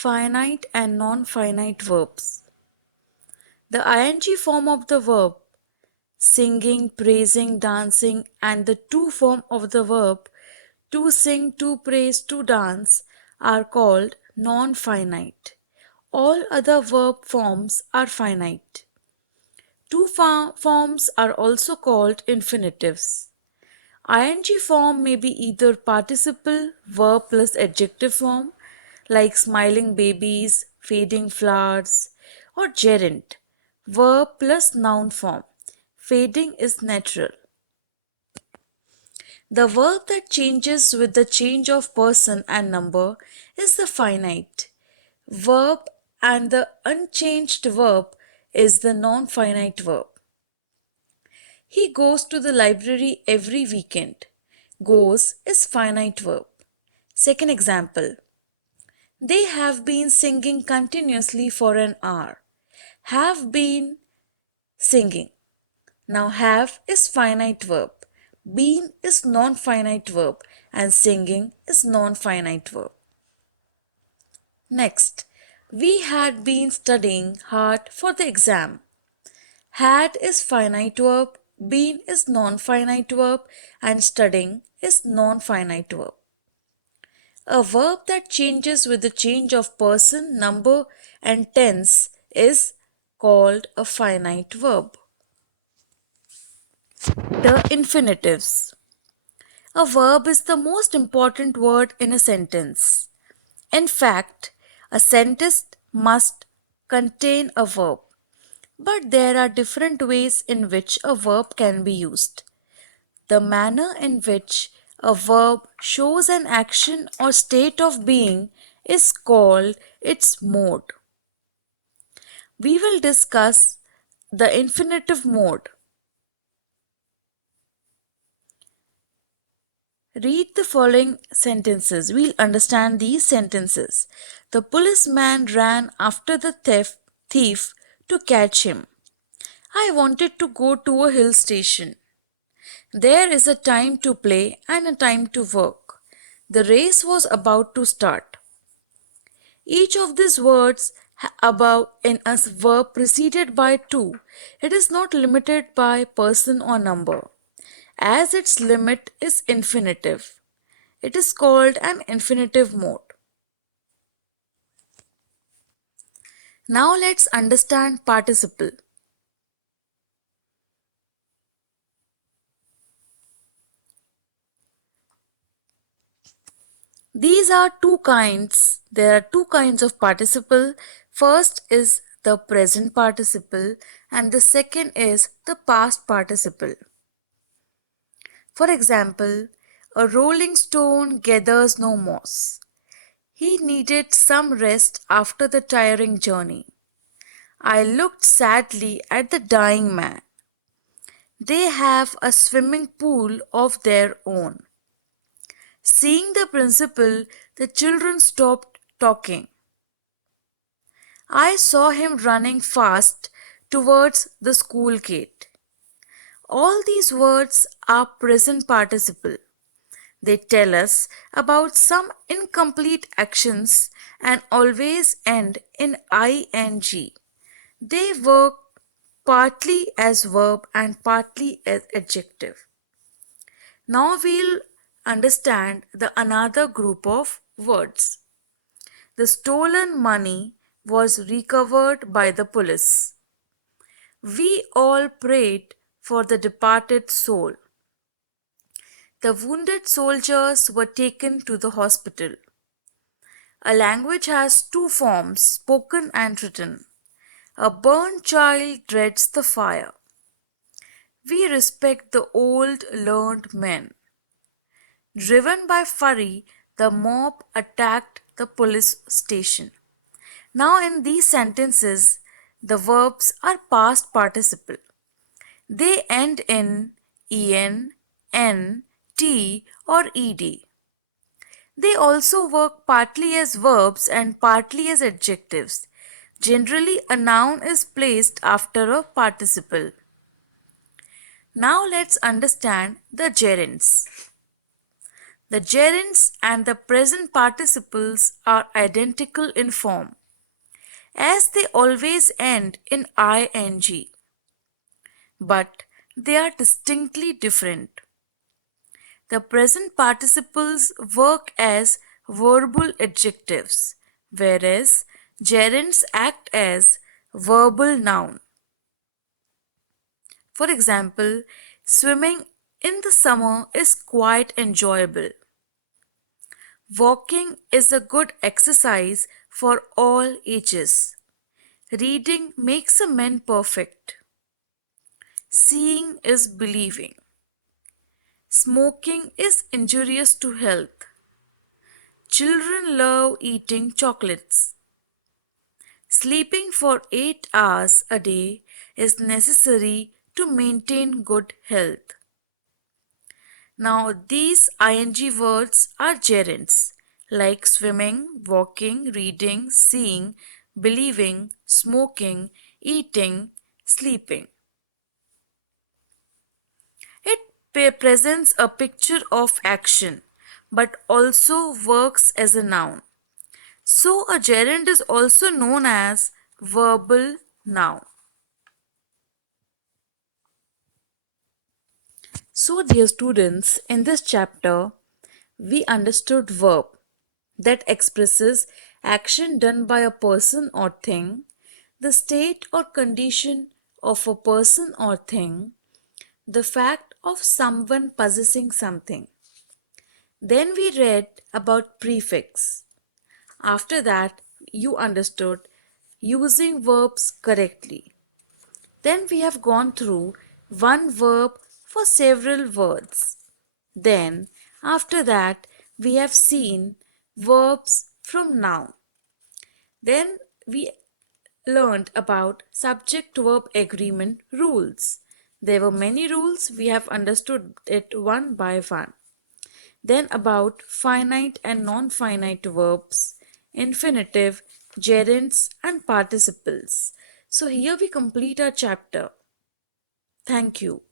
Finite and non-finite verbs. The ing form of the verb singing, praising, dancing, and the to form of the verb to sing, to praise, to dance are called non-finite. All other verb forms are finite. Two forms are also called infinitives. ing form may be either participle, verb plus adjective form, like smiling babies, fading flowers, or gerund, verb plus noun form. Fading is natural. The verb that changes with the change of person and number is the finite verb, and the unchanged verb is the non finite verb. He goes to the library every weekend. Goes is finite verb. Second example. They have been singing continuously for an hour. Have been singing. Now have is finite verb. Been is non-finite verb and singing is non-finite verb. Next, we had been studying hard for the exam. Had is finite verb, been is non-finite verb, and studying is non-finite verb. A verb that changes with the change of person, number, and tense is called a finite verb. The infinitives. A verb is the most important word in a sentence. In fact, a sentence must contain a verb. But there are different ways in which a verb can be used. The manner in which a verb shows an action or state of being is called its mode. We will discuss the infinitive mode. Read the following sentences. We'll understand these sentences. The policeman ran after the thief to catch him. I wanted to go to a hill station. There is a time to play and a time to work. The race was about to start. Each of these words above in a verb preceded by to. It is not limited by person or number, as its limit is infinitive. It is called an infinitive mode. Now let's understand participle. There are two kinds of participle. First is the present participle and the second is the past participle. For example, a rolling stone gathers no moss. He needed some rest after the tiring journey. I looked sadly at the dying man. They have a swimming pool of their own. Seeing the principal, the children stopped talking. I saw him running fast towards the school gate. All these words are present participle. They tell us about some incomplete actions and always end in ing. They work partly as verb and partly as adjective. Now we'll understand the another group of words. The stolen money was recovered by the police. We all prayed for the departed soul. The wounded soldiers were taken to the hospital. A language has two forms, spoken and written. A born child dreads the fire. We respect the old learned men. Driven by fury, the mob attacked the police station. Now, in these sentences, the verbs are past participle. They end in en, n, t, or ed. They also work partly as verbs and partly as adjectives. Generally, a noun is placed after a participle. Now let's understand the gerunds. The gerunds and the present participles are identical in form, as they always end in ing, but they are distinctly different. The present participles work as verbal adjectives, whereas gerunds act as verbal noun. For example, swimming in the summer is quite enjoyable. Walking is a good exercise for all ages. Reading makes a man perfect. Seeing is believing. Smoking is injurious to health. Children love eating chocolates. Sleeping for 8 hours a day is necessary to maintain good health. Now, these ing words are gerunds like swimming, walking, reading, seeing, believing, smoking, eating, sleeping. It presents a picture of action but also works as a noun. So, a gerund is also known as verbal noun. So, dear students, in this chapter, we understood verb that expresses action done by a person or thing, the state or condition of a person or thing, the fact of someone possessing something. Then we read about prefix. After that, you understood using verbs correctly. Then we have gone through one verb for several words. Then, after that, we have seen verbs from noun. Then we learned about subject verb agreement rules. There were many rules, we have understood it one by one. Then about finite and non-finite verbs, infinitive, gerunds and participles. So here we complete our chapter. Thank you.